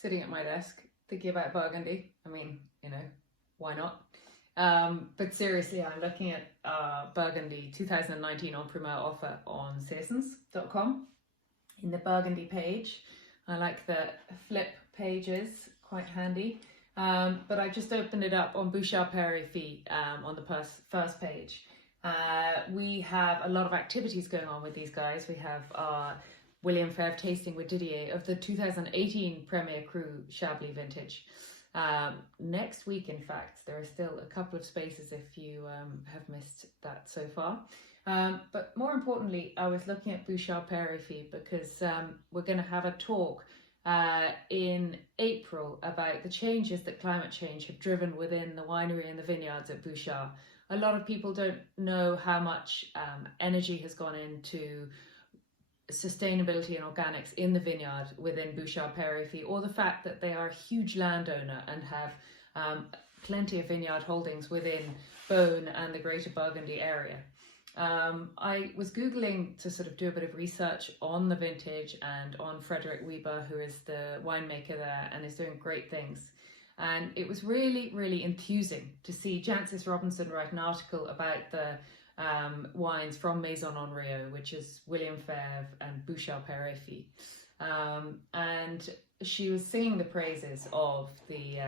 sitting at my desk thinking about Burgundy. I mean, you know, why not? But seriously, I'm looking at Burgundy 2019 en primeur offer on Seasons.com. In the Burgundy page, I like the flip pages, quite handy. But I just opened it up on Bouchard Pere on the first page. We have a lot of activities going on with these guys. We have our William Febvre tasting with Didier of the 2018 Premier Cru Chablis vintage. Next week, in fact, there are still a couple of spaces if you have missed that so far. But more importantly, I was looking at Bouchard Pere because we're going to have a talk in April about the changes that climate change have driven within the winery and the vineyards at Bouchard. A lot of people don't know how much energy has gone into sustainability and organics in the vineyard within Bouchard Pere, or the fact that they are a huge landowner and have plenty of vineyard holdings within Beaune and the Greater Burgundy area. I was Googling to sort of do a bit of research on the vintage and on Frederick Weber, who is the winemaker there and is doing great things. And it was really, really enthusing to see Jancis Robinson write an article about the wines from Maison Henriot, which is William Febvre and Bouchard Pere. And she was singing the praises of the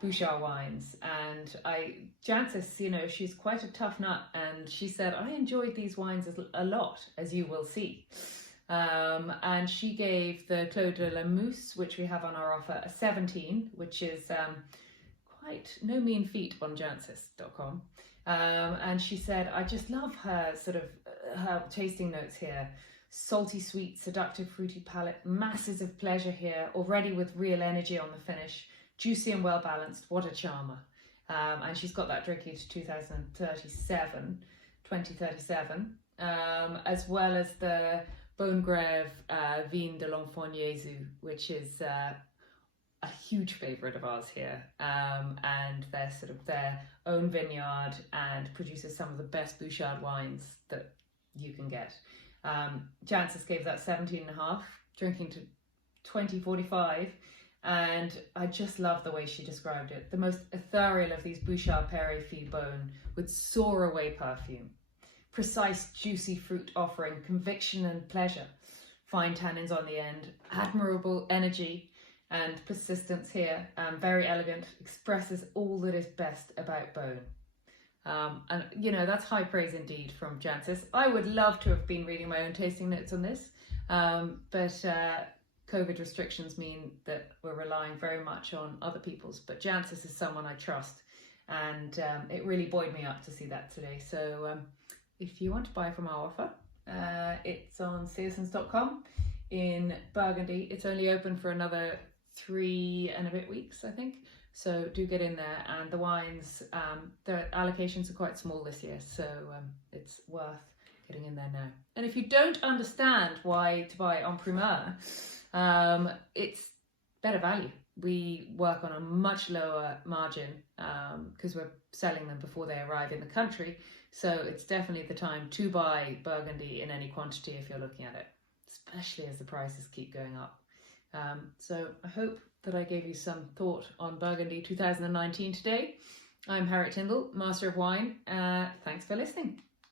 Bouchard wines, and Jancis, you know, she's quite a tough nut, and she said, I enjoyed these wines a lot, as you will see. And she gave the Clos de la Mousse, which we have on our offer, a 17, which is quite no mean feat on Jancis.com. And she said, I just love her sort of her tasting notes here. Salty, sweet, seductive, fruity palate, masses of pleasure here, already with real energy on the finish. Juicy and well balanced, what a charmer. And she's got that drinking to 2037, as well as the Beaune Grève Vin de l'Enfant Jésus, which is a huge favourite of ours here. And they're sort of their own vineyard and produces some of the best Bouchard wines that you can get. Jancis gave that 17.5, drinking to 2045. And I just love the way she described it. The most ethereal of these Bouchard Pere Beaune with soar away perfume. Precise, juicy fruit offering conviction and pleasure. Fine tannins on the end. Admirable energy and persistence here. Very elegant. Expresses all that is best about Beaune. And, you know, that's high praise indeed from Jancis. I would love to have been reading my own tasting notes on this. But COVID restrictions mean that we're relying very much on other people's, but Jancis is someone I trust, and it really buoyed me up to see that today. So if you want to buy from our offer, it's on Seasons.com in Burgundy. It's only open for another 3 and a bit weeks, I think. So do get in there, and the wines, the allocations are quite small this year, so it's worth getting in there now. And if you don't understand why to buy en primeur, it's better value. We work on a much lower margin because we're selling them before they arrive in the country. So it's definitely the time to buy Burgundy in any quantity if you're looking at it, especially as the prices keep going up. So I hope that I gave you some thought on Burgundy 2019 today. I'm Harriet Tindal, Master of Wine. Thanks for listening.